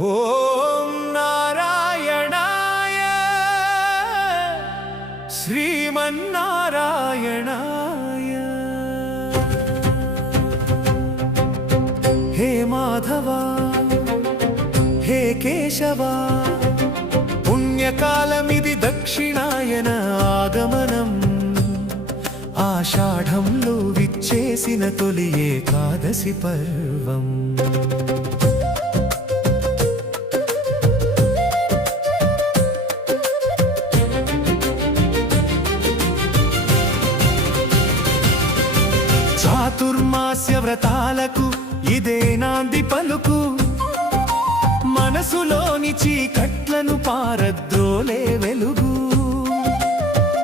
ఓం నారాయణాయ శ్రీమన్నారాయణాయ హే మాధవ హే కేశవ పుణ్యకాలమిది దక్షిణాయన ఆగమనం ఆషాఢంలో విచ్చేసిన తొలి ఏకాదశి పర్వం చాతుర్మాస్య వ్రతాలకు ఇదే నాంది పలుకు మనసులోని చీకట్లను పారద్రోలే వెలుగు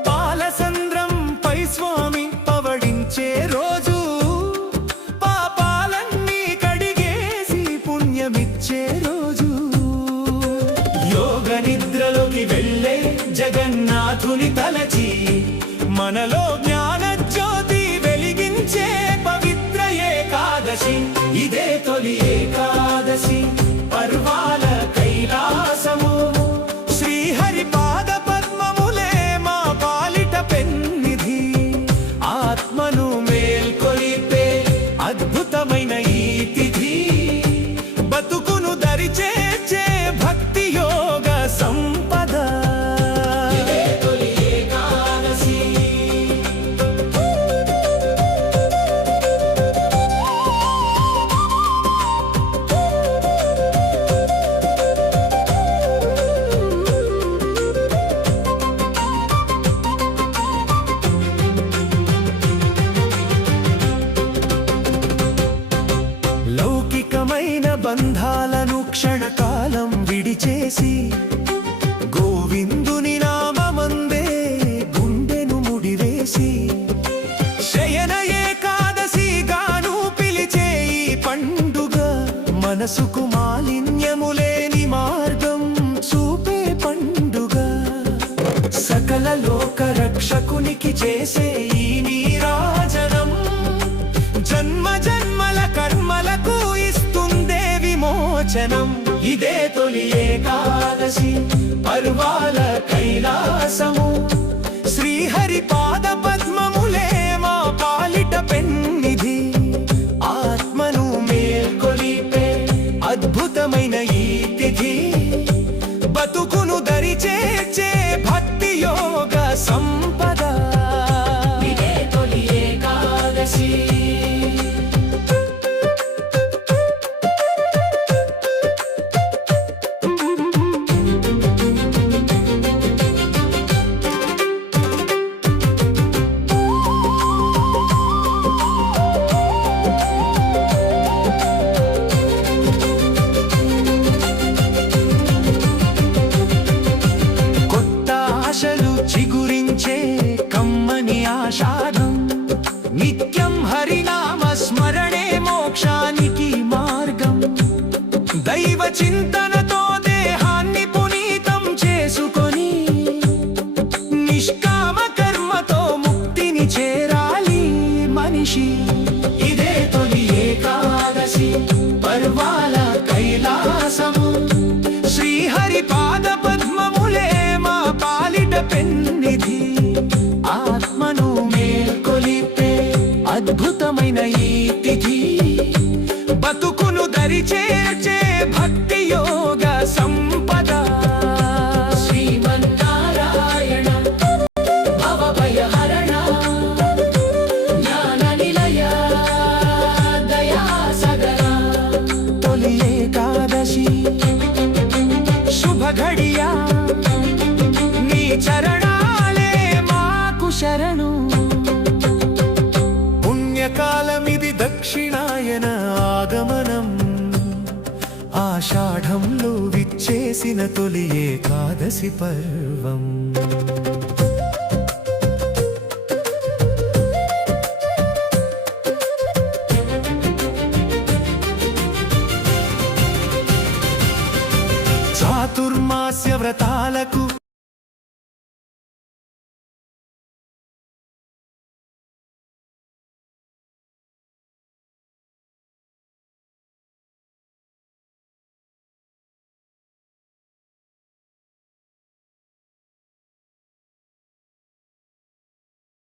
పాలసంద్రం పై స్వామి పవడించే రోజు పాపాలన్నీ కడిగేసి పుణ్యమిచ్చే రోజు యోగ నిద్రలోకి వెళ్ళే జగన్నాథుని తలచి మనలో జ్ఞాన జ్యోతి వెలిగించే పవిత్ర ఏకాదశి ఇదే తొలి ఏకాదశి పర్వాల కైలాసము శ్రీహరి పాద పద్మములే మా పాలిట పెన్నిధి ఆత్మను మేల్కొలిపే అద్భుతమైన ఈ తిథి బతుకును దరిచేర్చే భక్తి యోగ సంపద లౌకికమైన బంధాలను క్షణకాలం విడిచేసి గోవిందుని నామమందే గుండెను ముడివేసి శయన ఏకాదశి గాను పిలిచే ఈ పండుగ మనసుకు మాలిన్యములేని మార్గం చూపే పండుగ సకల లోక రక్షకునికి చేసే ఈ నీరాజనం జన్మ జన్మల కర్మలకు ఇస్తుందే విమోచనం ఇదే తొలి ఏకాదశి పర్వాల కైలాసము శ్రీహరి పాద పద్మములే మా పాలిట పెన్నిధి ఆత్మను మేల్కొలిపే అద్భుతమైన ఈ తిథి బతుకును దరిచేర్చే భక్తి యోగ సంపద ఇదే తొలి ఏకాదశి చిగురించే కమ్మని ఆషాఢం నిత్యం హరినామ స్మరణే మోక్షానికి మార్గం దైవ చింతనతో దేహాన్ని పునీతం చేసుకొని నిష్కామ కర్మతో ముక్తిని చేరాలి మనిషి ఇదే తొలి ఏకాదశి పర్వాల కైలాసము శ్రీహరి పాద పద్మములే మా పాలిట పెన్నిధి ఆత్మను మేల్కొలిపే అద్భుతమైన ఈ తిథి బతుకును దరిచేర్చే భక్తి యోగ సంపద శ్రీమన్నారాయణ భవభయహరణ జ్ఞాన నిలయ దయా సగర తొలి ఏకాదశి శుభ ఘడియా నీ చరణాలే మాకు శరణు పుణ్యకాలమిది దక్షిణాయన ఆగమనం ఆషాఢంలో విచ్చేసిన తొలి ఏకాదశి పర్వం చాతుర్మాస్య వ్రతాలకు